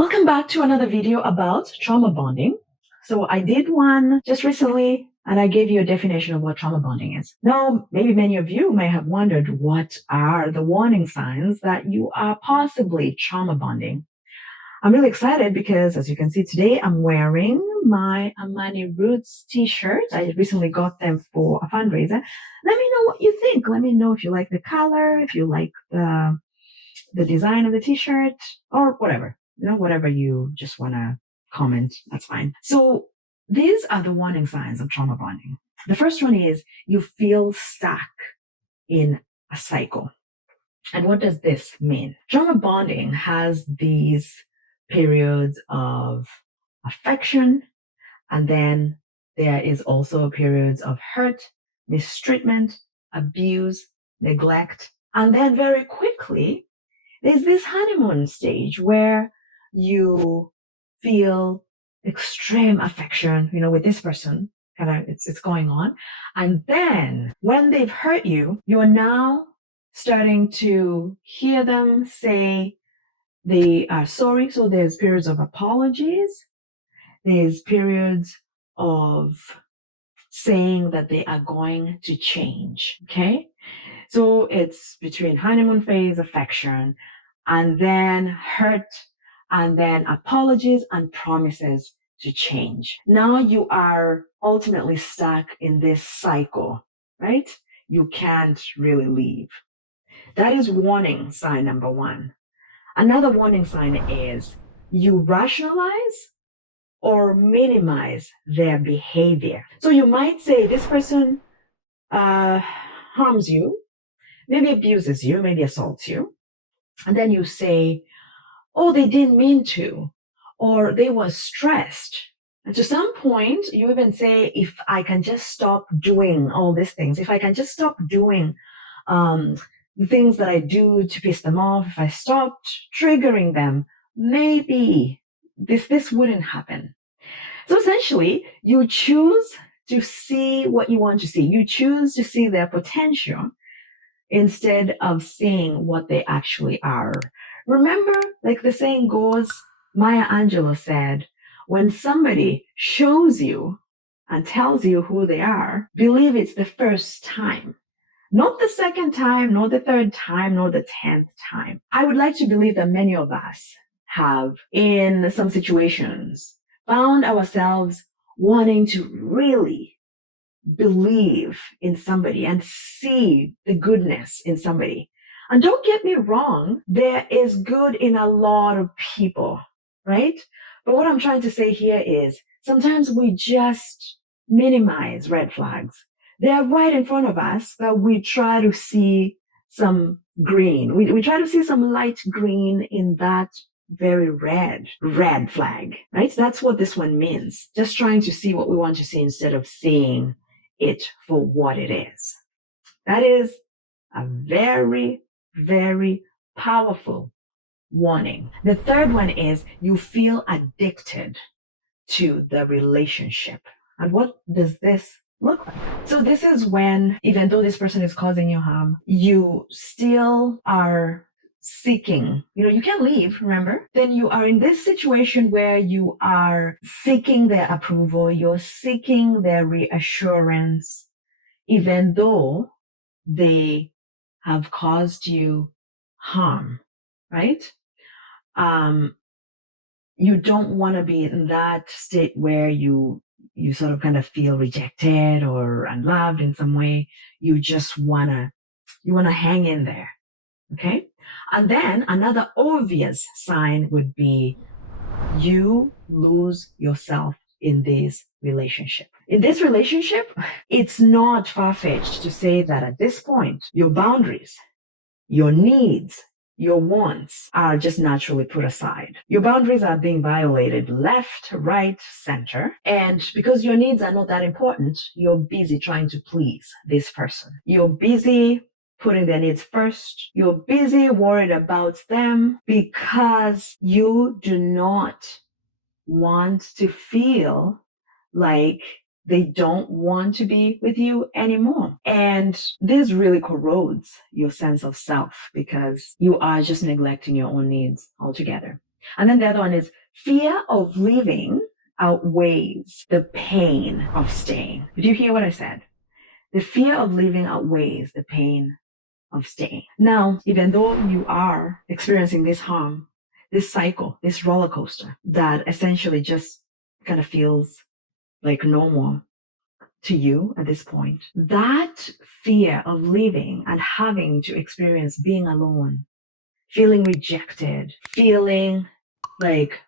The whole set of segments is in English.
Welcome back to another video about trauma bonding. So I did one just recently and I gave you a definition of what trauma bonding is. Now, maybe many of you may have wondered what are the warning signs that you are possibly trauma bonding. I'm really excited because as you can see today, I'm wearing my Amani Roots t-shirt. I recently got them for a fundraiser. Let me know what you think. Let me know if you like the color, if you like the design of the t-shirt or whatever. Whatever you just want to comment, that's fine. So these are the warning signs of trauma bonding. The first one is you feel stuck in a cycle. And what does this mean? Trauma bonding has these periods of affection, and then there is also periods of hurt, mistreatment, abuse, neglect, and then very quickly there's this honeymoon stage where you feel extreme affection, with this person, it's going on. And then when they've hurt you, you're now starting to hear them say they are sorry. So there's periods of apologies. There's periods of saying that they are going to change. Okay. So it's between honeymoon phase, affection, and then hurt, and then apologies and promises to change. Now you are ultimately stuck in this cycle, right? You can't really leave. That is warning sign number one. Another warning sign is you rationalize or minimize their behavior. So you might say this person harms you, maybe abuses you, maybe assaults you. And then you say, oh, they didn't mean to, or they were stressed. And to some point, you even say, if I can just stop doing all these things, if I can just stop doing the things that I do to piss them off, if I stopped triggering them, maybe this wouldn't happen. So essentially, you choose to see what you want to see. You choose to see their potential instead of seeing what they actually are. Remember, like the saying goes, Maya Angelou said, when somebody shows you and tells you who they are, believe it's the first time. Not the second time, nor the third time, nor the 10th time. I would like to believe that many of us have, in some situations, found ourselves wanting to really believe in somebody and see the goodness in somebody. And don't get me wrong, there is good in a lot of people, right? But what I'm trying to say here is sometimes we just minimize red flags. They're right in front of us, but we try to see some green. We try to see some light green in that very red flag, right? So that's what this one means. Just trying to see what we want to see instead of seeing it for what it is. That is a very, very powerful warning. The third one is you feel addicted to the relationship. And what does this look like? So this is when, even though this person is causing you harm, you still are seeking, you can't leave, remember? Then you are in this situation where you are seeking their approval, you're seeking their reassurance, even though they have caused you harm, right? You don't want to be in that state where you sort of kind of feel rejected or unloved in some way. You just want to hang in there. Okay. And then another obvious sign would be you lose yourself in this relationship. In this relationship, it's not far-fetched to say that at this point, your boundaries, your needs, your wants are just naturally put aside. Your boundaries are being violated left, right, center. And because your needs are not that important, you're busy trying to please this person. You're busy putting their needs first. You're busy worried about them because you do not want to feel like they don't want to be with you anymore. And this really corrodes your sense of self because you are just neglecting your own needs altogether. And then the other one is fear of leaving outweighs the pain of staying. Did you hear what I said? The fear of leaving outweighs the pain of staying. Now, even though you are experiencing this harm, this cycle, this roller coaster that essentially just kind of feels like normal to you at this point, that fear of leaving and having to experience being alone, feeling rejected, feeling like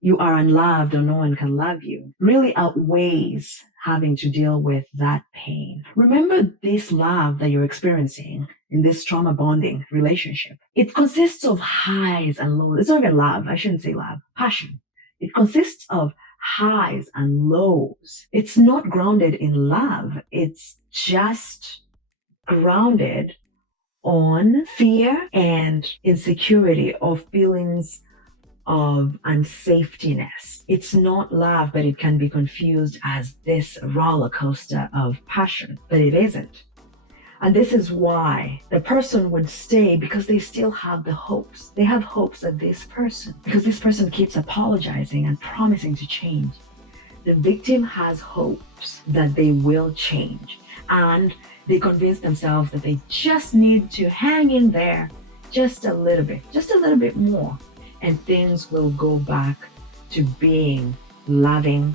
you are unloved or no one can love you, really outweighs having to deal with that pain. Remember, this love that you're experiencing in this trauma bonding relationship, it consists of highs and lows. It's not even love. I shouldn't say love. Passion. It consists of highs and lows. It's not grounded in love. It's just grounded on fear and insecurity or feelings of unsafetyness. It's not love, but it can be confused as this roller coaster of passion, but it isn't. And this is why the person would stay, because they still have the hopes. They have hopes that because this person keeps apologizing and promising to change. The victim has hopes that they will change, and they convince themselves that they just need to hang in there just a little bit more, and things will go back to being loving,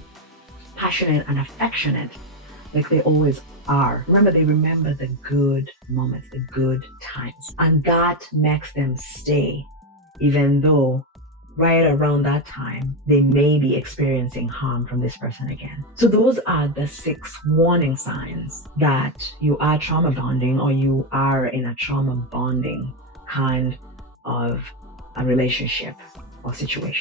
passionate, and affectionate like they always are. Remember, they remember the good moments, the good times, and that makes them stay, even though right around that time, they may be experiencing harm from this person again. So those are the 6 warning signs that you are trauma bonding, or you are in a trauma bonding kind of a relationship or situation.